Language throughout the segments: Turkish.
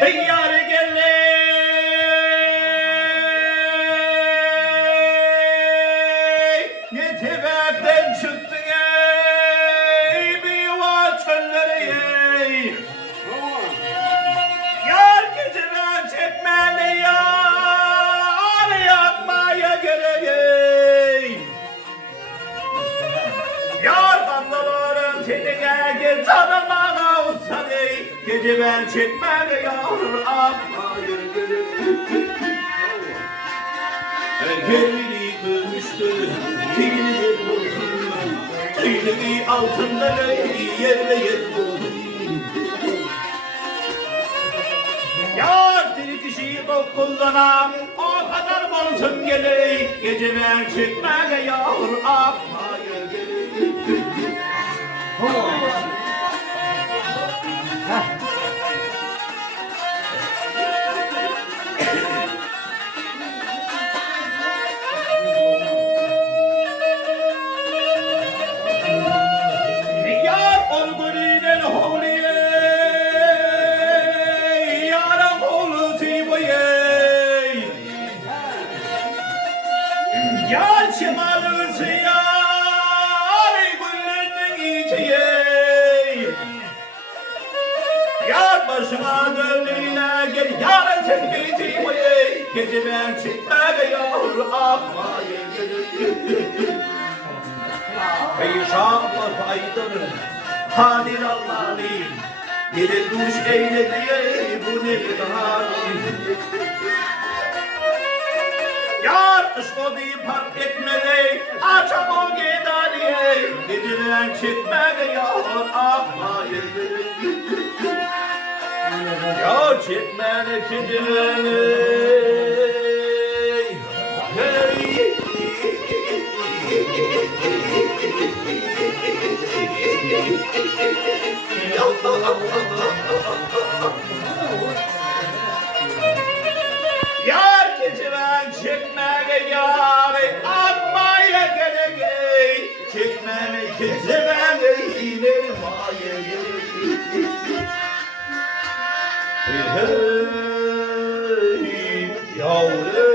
Yar gele yetibekten çıktı ey bir yuva çöllere ey. Yar geceden çekmeli yar yapmaya gerek ey. Yar bandaların tenine gel tanımana olsan ey. Gece ben çekmem yar atmayı gelini kırmıştı kilini buldum. Kilini altınları yerle yer buldum. Yar diri kişiyi kullanam o kadar bolsun geley. Gece ben çekmem yar atmayı yar olguriden holiye yara kolu tiboye yar çemalı siyar güllerin içiye yar başıma döndüğüne gel yarın sen tiboye gece ben çıkmaya yar akmayı ey şahlar faydanın hadir Allah'ın yere duş eyle diye bu ne bir halim. Yar ışkoduğu fark etmeli açam o gedaniye geceden çekmeli yar akmayı yar çekmeli geceden yar gece ben çekmeye yâre atmaya gerek çekmeye gece ben ileri maya hey yavru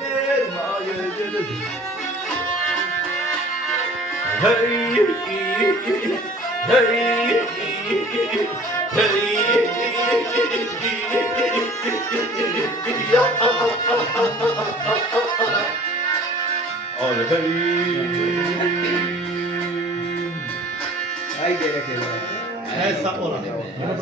ne maya hey hey Ay gerek yok. Hesap olalım.